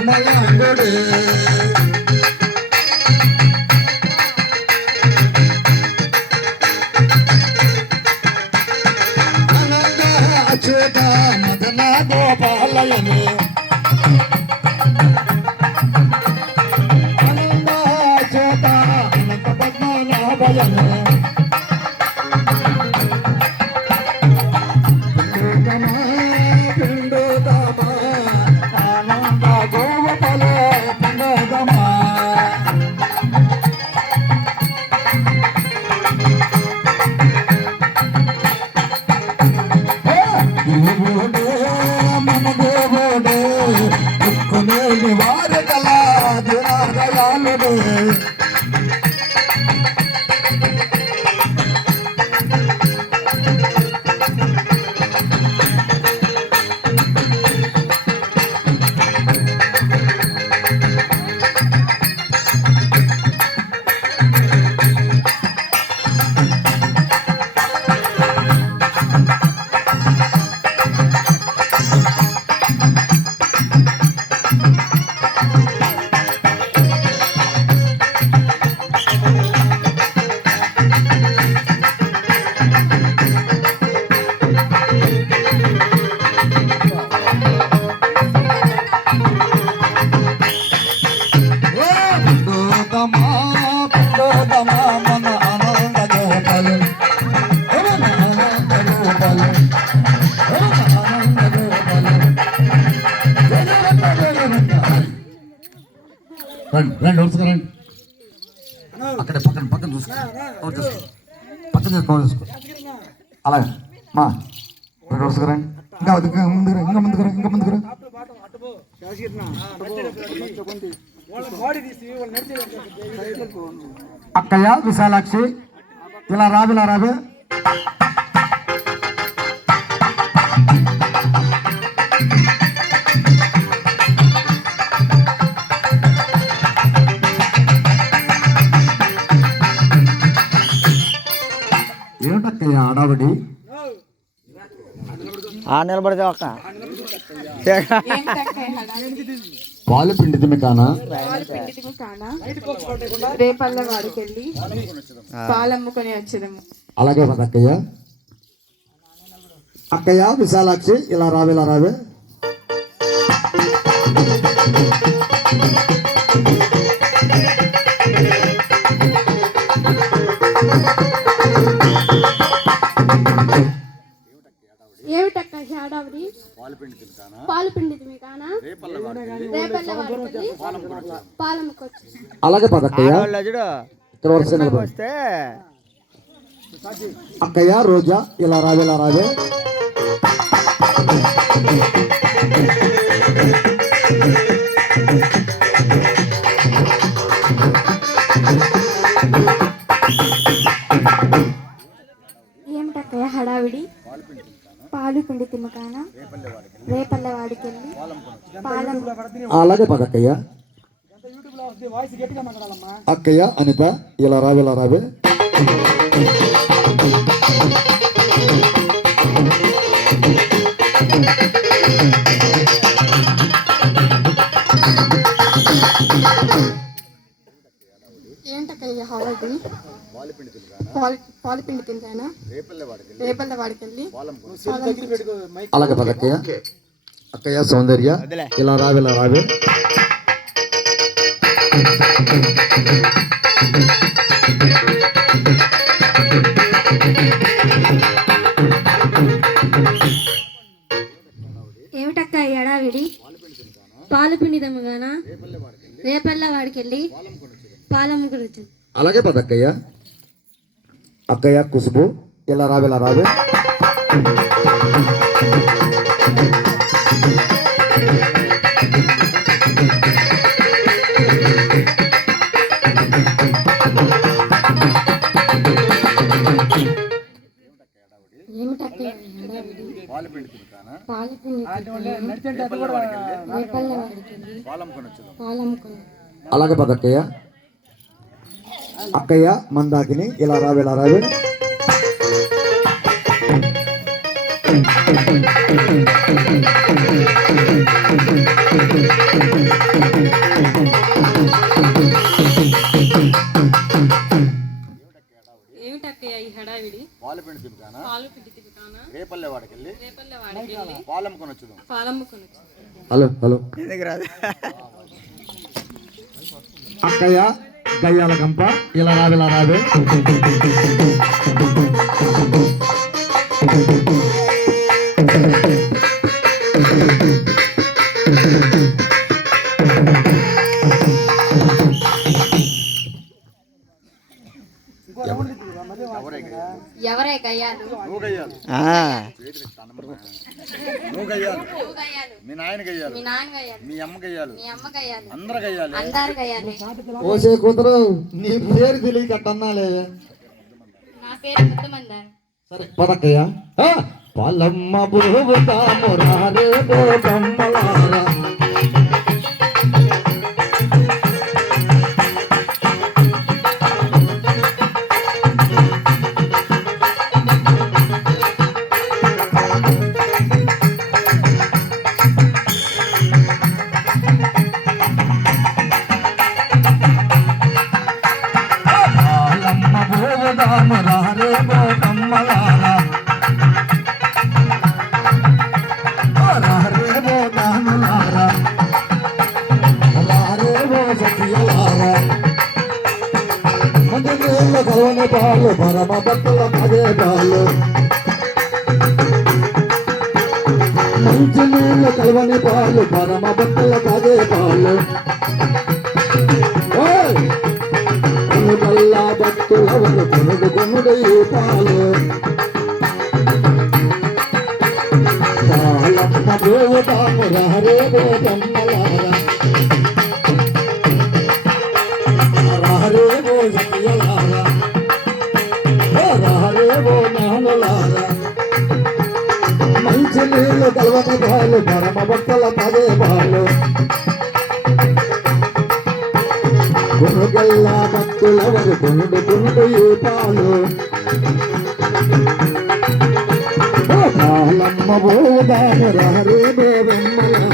கமலாங்கொடு அனந்த அச்சுதா மதன கோபாலயனே. పక్కన పక్కన చూసుకో ఓ చూసుకో పక్కన చూసుకో చూసుకో అలాగే మా రెండు వరుసగా రండి ఇంకా ఇంకా ముందుకు రా, ఇంకా ముందుకు రా, ఇంకా ముందుకు రా. అక్కయ్య విశాలాక్షి ఇలా రాబి ఇలా రాబి ఆడావిడి ఆ నిలబడితే ఒక్క. పాలు పిండిది కానా? రేపల్ల వాడికెళ్ళి పాలమ్ముకొని వచ్చేదము. అలాగే అక్కయ్య. అక్కయ్య విశాలాక్షి ఇలా రావే ఇలా రావే. అలాగే పద అక్కయ్య వాళ్ళు చూడు ఇక్కడ వస్తే? అక్కయ్య రోజా ఇలా రావే ఇలా రావే. ఏమిటక్క హడావిడి? పాలు పిండి తిమ్మకాన రేపల్ల వాడికెళ్ళి పాలం అలాగే పద అక్కయ్య అక్కయ్య అనిత ఇలా రావే ఇలా రావే ఏంటక్క ఈ హడావిడి పాలు పాలు పిండి తింటానా రేపల్ల వాడికెళ్ళి పాలం అలాగే పద అక్కయ్య అక్కయ్య సౌందర్య ఇలా రావే ఇలా రావే ఏమిటక్క ఈ పాలు పిండి తిమ్మగాన రేపల్ల వాడికెళ్ళి పాలమ్ముకొచ్చు అలాగే పద అక్కయ్య అక్కయ్య కుసుబు ఇలా రావే ఇలా రావే. అలాగే పదక్కయ్య. అక్కయ్య అక్కయ్య మందాకిని ఇలా రావే ఇలా రావే. పాలపిండి దింపుకానా రేపల్లె వాడికి వెళ్ళి పాలం కొనొచ్చుదాం. Hello hello. అక్కయ్య గయ్యాల గంప. ఇలా రావిలా ఇలా ఎవరే ఓసే కూతురు నీ పేరు తెలియక అట్టన్నాలే. సరే పదక్కయ్యా. పలమ్మ బురువుతా మురారే బోధమ్మలారా పరమ బాలు పరమ భక్తుల మగేటాలు మంచి నీళ్ళు కలవని పాలు పరమ భక్తుల మగేటాలు కల్లా భక్తులవరు కొనుడు కొనుడు ఓ నాన్నలారా మంచి నీళ్ళు కలవని బాలు పరమ భక్తుల పదే బాలు. గురుగల్లా భక్తుల వరి గుండు గుండు ఈ పాలు. కాలమ్మ బోదాను రహరీ దేవమ్మలా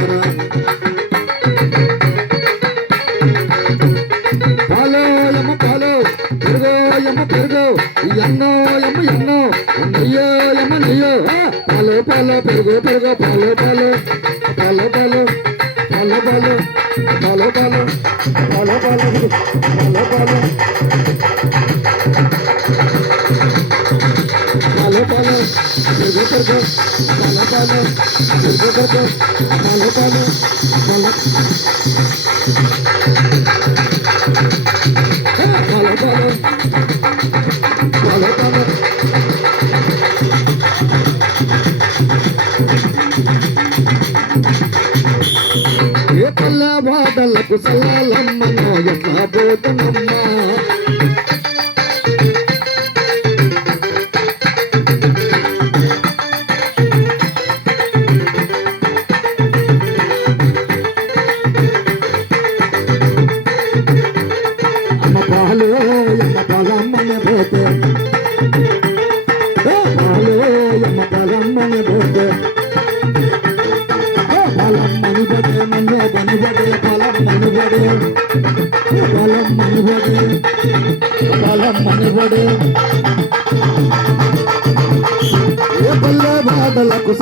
పెరుగో పెరుగో పాలో పాలో పాలో పాలో పాలో పాలో పాలో పాలో పాలో పాలో పాలో పాలో పాలో పాలో పెరుగో పెరుగో పాలో పాలో పెరుగో పెరుగో పాలో పాలో కుశలమ్మ నోయమ్మ బోధనమ్మ.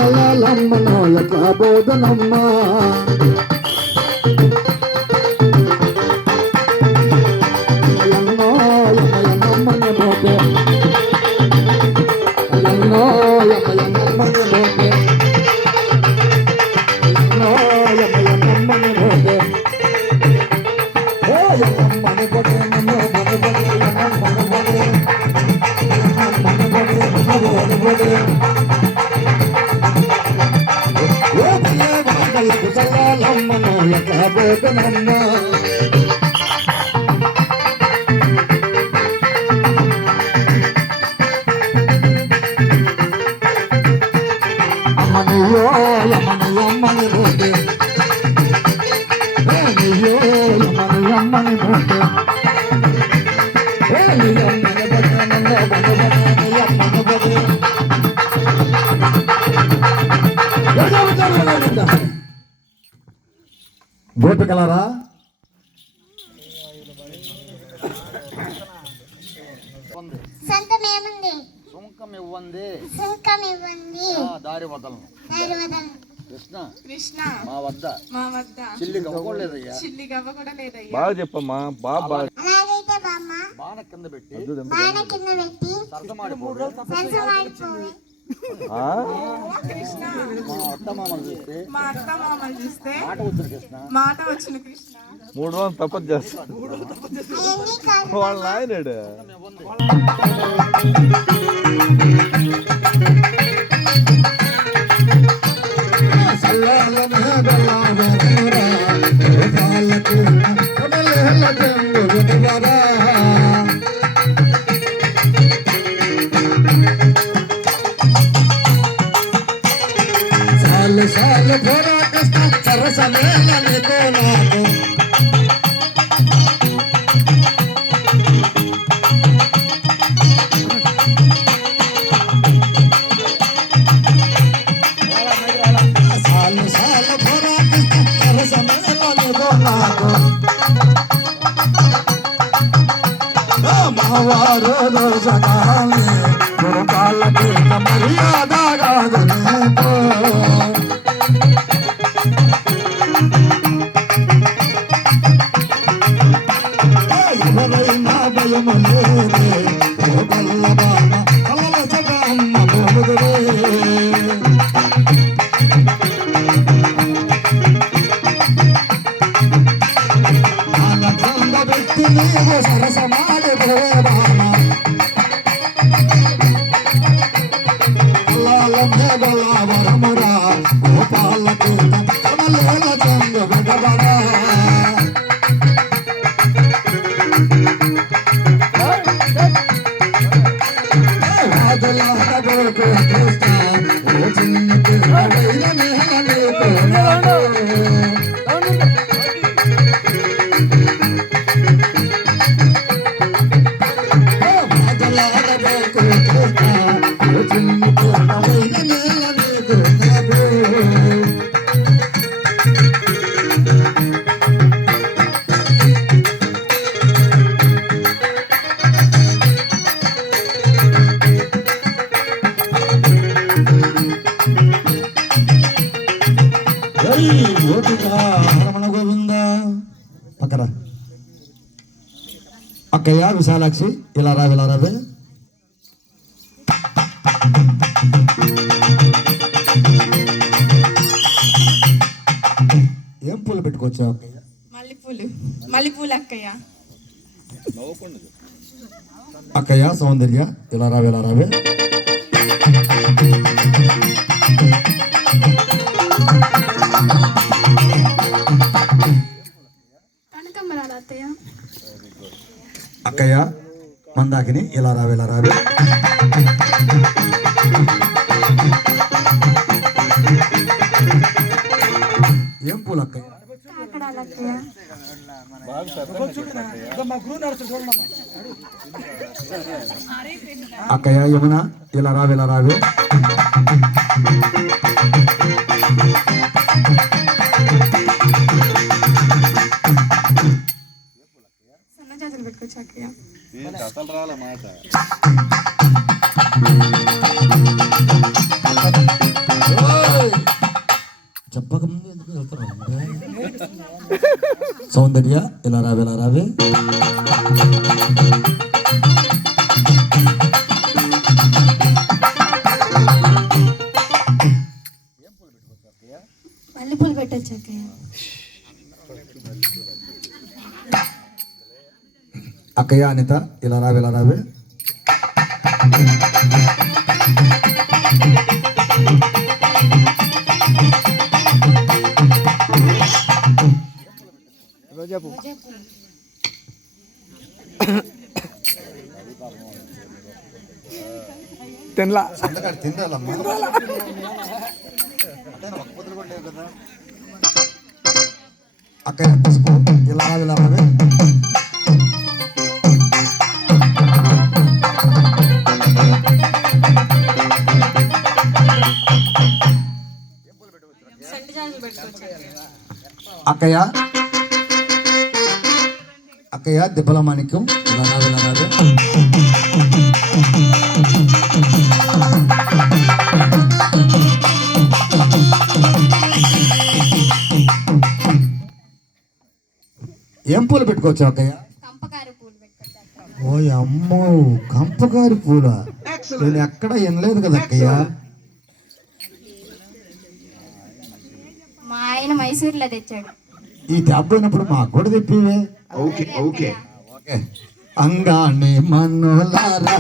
మలలమ్మ నోల కాబోదనమ్మా సంతం ఏముంది సుంకం ఇవ్వండి సుంకం ఇవ్వండి దారి వదలను. దారి వదలను. కృష్ణ కృష్ణ మా వద్ద. మా వద్ద. చిల్లి గవ్వలేదయ్యా చిల్లి గవ్వ కూడా లేదయ్యా. బాగా చెప్పమ్మా బాబా అలాగైతే బామ్మ బాణ కింద పెట్టి బాణ కింద పెట్టి సరసమాడిపోయి సరసమాడిపోయి ఆ? మా అత్త మామలు చూస్తే. మా అత్త మామలు చూస్తే మాట వచ్చిన కృష్ణ. మూడు రోజులు తప్పదు చేస్తాడు వాళ్ళ నాయనాడు el coro que está, se la Nicolás. Vishalakshi ఇలా రా ఇలా రావే ఏం పూలు పెట్టుకోవచ్చా అక్కయ్య మల్లెపూలు మల్లెపూలు అక్కయ్య అక్కయ్య సౌందర్య ఇలా రావే ఇలా రావే కనకమ్మరాలు అత్తయ్య అక్కయ్య మందాకిని ఇలా రావే ఇలా రావే. ఏం పూలు అక్కయ్య? అక్కయ్య యమున ఇలా రావే ఇలా రావే. జాతులు పెట్టుకోవచ్చు అక్కయ్య అసలు రాలే మాట చెప్పకముందు ఎందుకు వెళ్తున్నావు? సౌందర్య ఇలా రావే ఇలా రావే? అక్కయ్య అనిత ఇలా రావే ఇలా రావే తినలా సంతకాడు తిందాలమ్మా అక్కయ్య పసుపు ఇలా రావే ఇలా రావే అక్కయ్య. అక్కయ్య దిబ్బల మాణిక్యం. ఏం పూలు పెట్టుకోవచ్చు అక్కయ్య? ఓ అమ్మో కంపకారి పూల? నేను ఎక్కడ వినలేదు కదా అక్కయ్య. మా ఆయన మైసూర్లో తెచ్చాడు. ఈ ట్యాబ్ పోయినప్పుడు మాకు కూడా తెప్పివే. ఓకే ఓకే ఓకే అంగాన్ని మన్నులారా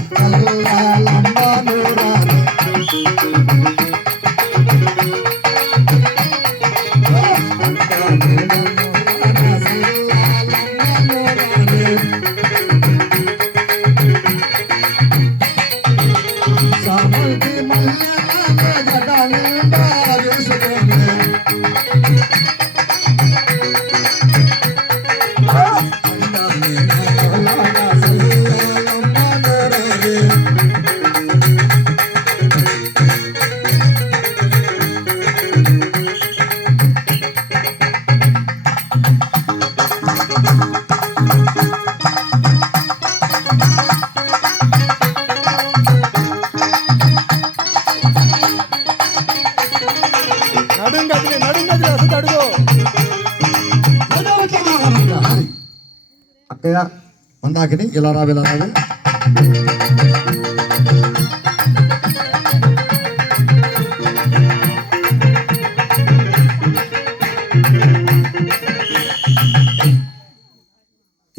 అక్కయ్య మందాకిని ఇలా రా ఇలా రావి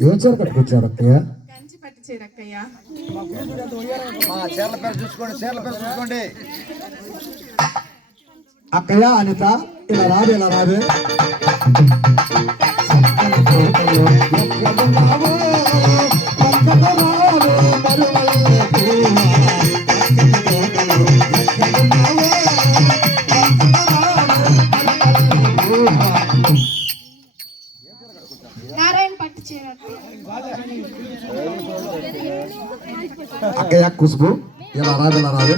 ఏం చీర కట్టుకొచ్చారు అక్కయ్య. చీరల పేరు చూసుకోండి చీరల పేరు చూసుకోండి. అక్కయ్య అనిత ఇలా రాదు ఇలా రాదు అక్కయ్య కుసుబు ఇలా రాదు ఇలా రాదు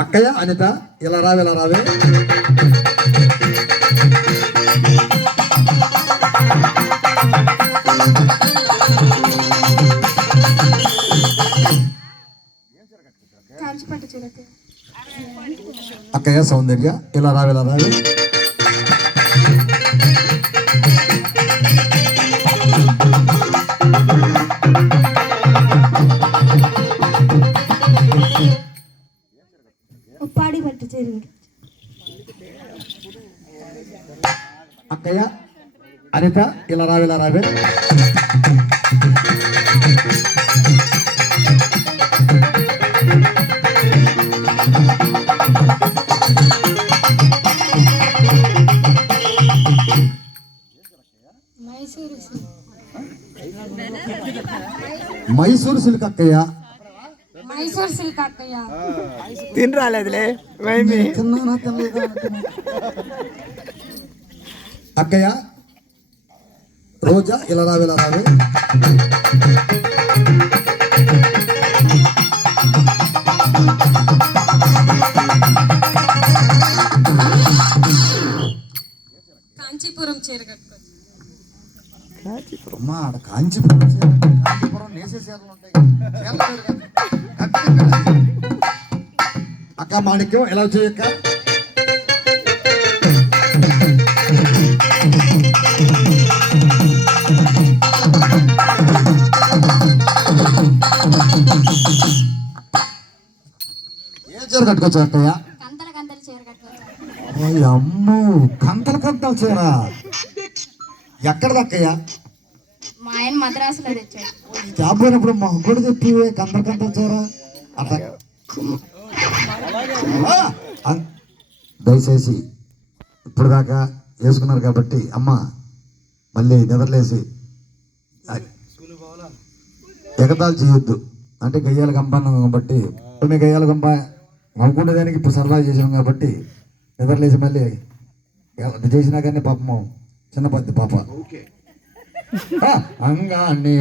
అక్కయ్య అనిత ఇలా రావే ఇలా రావే. అక్కయ్య సౌందర్య ఇలా రావే ఇలా రావే. అనిత ఇలా రావే ఇలా రావే మైసూరు మైసూరు సిల్క్ అక్కయ్య మైసూరు సిల్క్ అక్కయ్య తిని రాలేదులే మేమి తిన్నానా తినలేదా అనుకున్నా. అక్కయ్య రోజా ఇలా రావే ఇలా రావే కాంచీపురం చీర కట్టుకోవచ్చు అమ్మా ఆడ కాంచీపురం చీర, కాంచీపురం నేసే చీరలు ఉంటాయి చీరల పేరు కాదు. కట్టెల పేరు అది. అక్క మాణిక్యం ఎలా చేయక్క చీర కట్టుకోవచ్చు ఓయ్ అమ్మో కంతల కంతల చీర. ఎక్కడది అక్కయ్య మా ఆయన మద్రాసులో తెచ్చాడు. జాబ్ పోయినప్పుడు మా కూడా చెప్పి కంతల కంతల చీర. అట్లా. దయచేసి ఇప్పుడు దాకా వేసుకున్నారు కాబట్టి అమ్మ మళ్ళీ నిద్రలేసి ఎగతాలు చేయొద్దు. అంటే గయ్యాల గంపన్నాం కాబట్టి కొన్ని గయ్యాల గంప నవ్వుకునే దానికి ఇప్పుడు సరదా చేసాం కాబట్టి నిద్రలేసి మళ్ళీ చేసినా కానీ పాపము చిన్న పద్ది పాప అంగాన్ని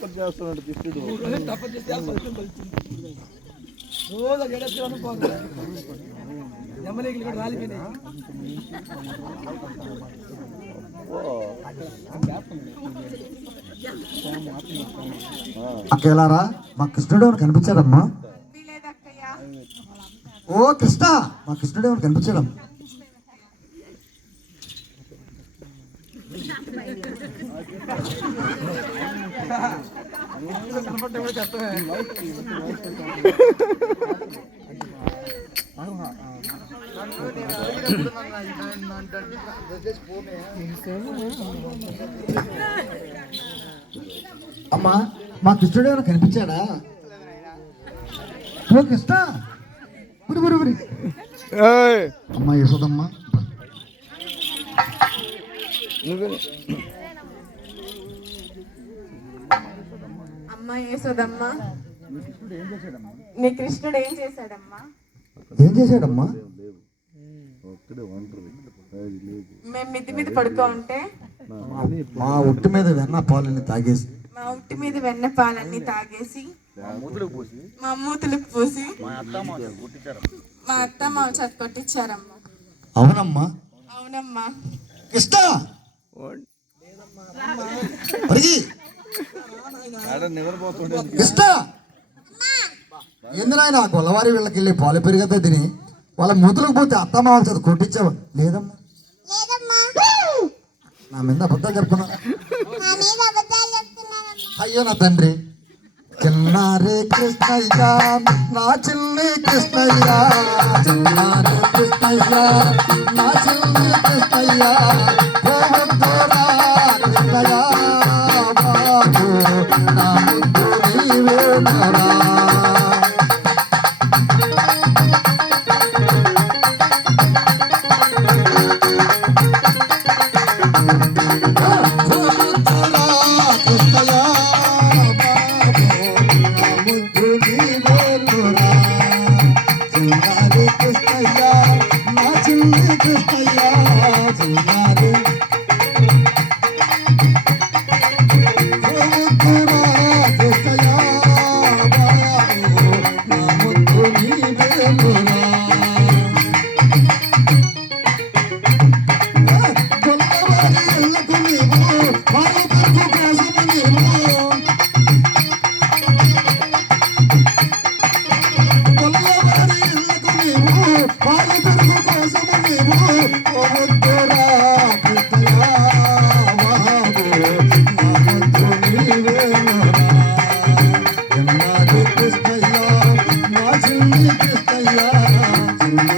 రోజులు తప్పదు చేస్తున్నాడు కృష్ణుడు అక్కలారా మా కృష్ణుడు ఏమైనా కనిపించాడమ్మా ఓ కృష్ణ మా కృష్ణుడు ఏమైనా కనిపించాడమ్మా అమ్మా మా కృష్ణుడు ఏమైనా కనిపించాడా? ఓ కృష్ణ! అమ్మా యశోదమ్మా. నువ్వు నీ కృష్ణుడు ఏం చేశాడమ్మా? ఏం చేశాడమ్మా? మేము మిద్ది మీద పడుకో ఉంటే? మా ఒట్టు మీద వెన్న పాలని తాగేసి. మా ఉట్టి మీద వెన్న పాలన్నీ తాగేసి మా మూతులకు పోసి మా అత్త మా చేత కొట్టించారమ్మా. అవునమ్మా. అవునమ్మా. కృష్ణ! కృష్ణ! ఎందునాయన గొల్లవారి వీళ్ళకి వెళ్ళి పాలు పెరిగతే తిని వాళ్ళ మూతులకు పోతే అత్తమావ చేత కొట్టించావు లేదమ్మా. నా మీద అబద్ధాలు చెప్తున్నా అయ్యో నా తండ్రి. చిన్నారి కృష్ణయ్య నా చిన్ని కృష్ణయ్య. చిన్నారి కృష్ణయ్య నా చిన్ని కృష్ణయ్య. కృష్ణయ్య. মারা Yeah.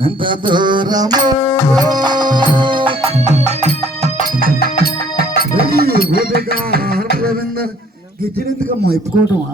ఎంత దూరమో. గోపిక గోవింద గిచ్చినందుకమ్మా ఎప్పుకోవటం